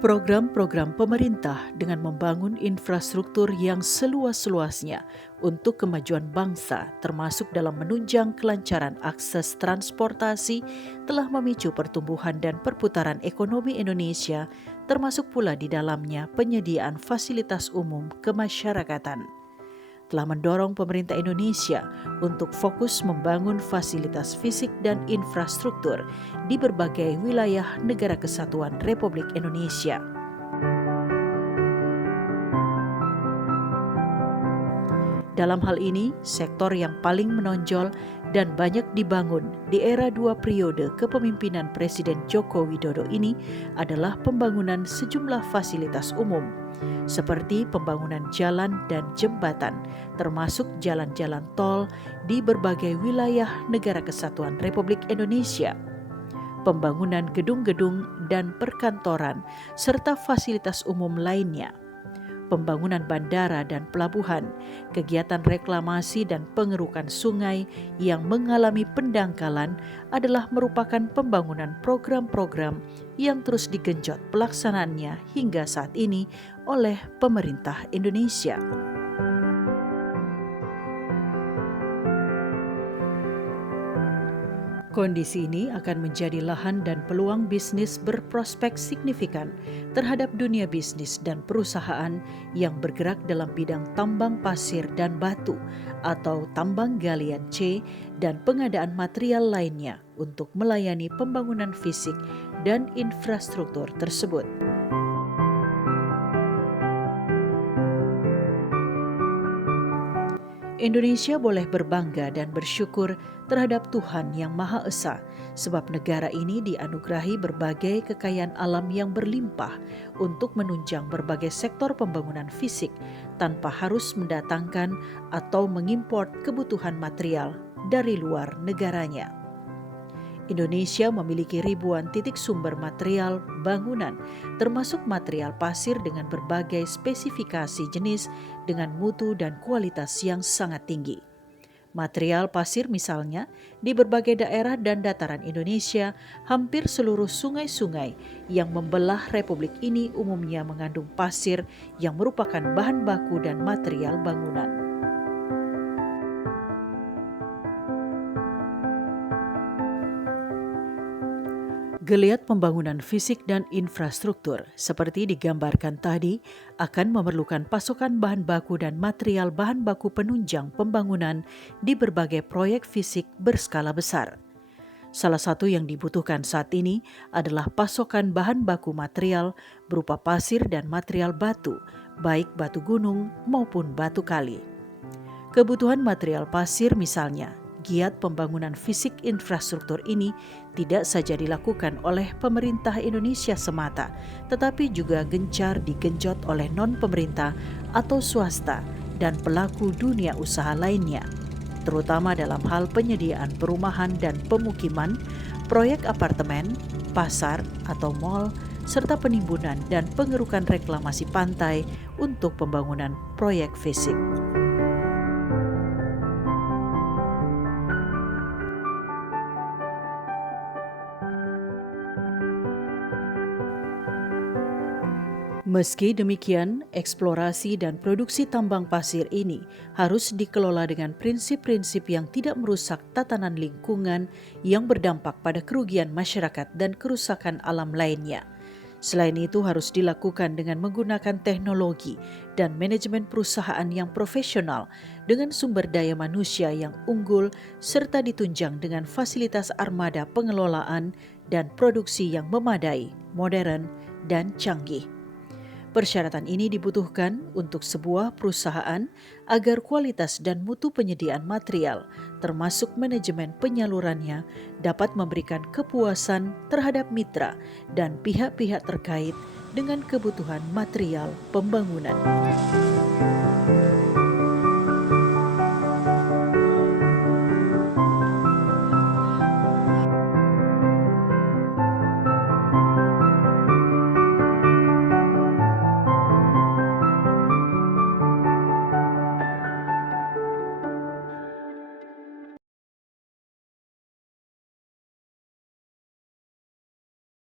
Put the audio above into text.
Program-program pemerintah dengan membangun infrastruktur yang seluas-luasnya untuk kemajuan bangsa, termasuk dalam menunjang kelancaran akses transportasi, telah memicu pertumbuhan dan perputaran ekonomi Indonesia, termasuk pula di dalamnya penyediaan fasilitas umum kemasyarakatan. Telah mendorong pemerintah Indonesia untuk fokus membangun fasilitas fisik dan infrastruktur di berbagai wilayah Negara Kesatuan Republik Indonesia. Dalam hal ini, sektor yang paling menonjol dan banyak dibangun di era 2 periode kepemimpinan Presiden Joko Widodo ini adalah pembangunan sejumlah fasilitas umum, seperti pembangunan jalan dan jembatan, termasuk jalan-jalan tol di berbagai wilayah Negara Kesatuan Republik Indonesia, pembangunan gedung-gedung dan perkantoran, serta fasilitas umum lainnya, pembangunan bandara dan pelabuhan, kegiatan reklamasi dan pengerukan sungai yang mengalami pendangkalan adalah merupakan pembangunan program-program yang terus digenjot pelaksanaannya hingga saat ini oleh pemerintah Indonesia. Kondisi ini akan menjadi lahan dan peluang bisnis berprospek signifikan terhadap dunia bisnis dan perusahaan yang bergerak dalam bidang tambang pasir dan batu atau tambang galian C dan pengadaan material lainnya untuk melayani pembangunan fisik dan infrastruktur tersebut. Indonesia boleh berbangga dan bersyukur terhadap Tuhan Yang Maha Esa, sebab negara ini dianugerahi berbagai kekayaan alam yang berlimpah untuk menunjang berbagai sektor pembangunan fisik tanpa harus mendatangkan atau mengimport kebutuhan material dari luar negaranya. Indonesia memiliki ribuan titik sumber material bangunan, termasuk material pasir dengan berbagai spesifikasi jenis dengan mutu dan kualitas yang sangat tinggi. Material pasir misalnya, di berbagai daerah dan dataran Indonesia, hampir seluruh sungai-sungai yang membelah republik ini umumnya mengandung pasir yang merupakan bahan baku dan material bangunan. Geliat pembangunan fisik dan infrastruktur seperti digambarkan tadi akan memerlukan pasokan bahan baku dan material bahan baku penunjang pembangunan di berbagai proyek fisik berskala besar. Salah satu yang dibutuhkan saat ini adalah pasokan bahan baku material berupa pasir dan material batu, baik batu gunung maupun batu kali. Kebutuhan material pasir misalnya, giat pembangunan fisik infrastruktur ini tidak saja dilakukan oleh pemerintah Indonesia semata, tetapi juga gencar digenjot oleh non-pemerintah atau swasta dan pelaku dunia usaha lainnya, terutama dalam hal penyediaan perumahan dan pemukiman, proyek apartemen, pasar atau mal, serta penimbunan dan pengerukan reklamasi pantai untuk pembangunan proyek fisik. Meski demikian, eksplorasi dan produksi tambang pasir ini harus dikelola dengan prinsip-prinsip yang tidak merusak tatanan lingkungan yang berdampak pada kerugian masyarakat dan kerusakan alam lainnya. Selain itu harus dilakukan dengan menggunakan teknologi dan manajemen perusahaan yang profesional dengan sumber daya manusia yang unggul serta ditunjang dengan fasilitas armada pengelolaan dan produksi yang memadai, modern, dan canggih. Persyaratan ini dibutuhkan untuk sebuah perusahaan agar kualitas dan mutu penyediaan material, termasuk manajemen penyalurannya, dapat memberikan kepuasan terhadap mitra dan pihak-pihak terkait dengan kebutuhan material pembangunan.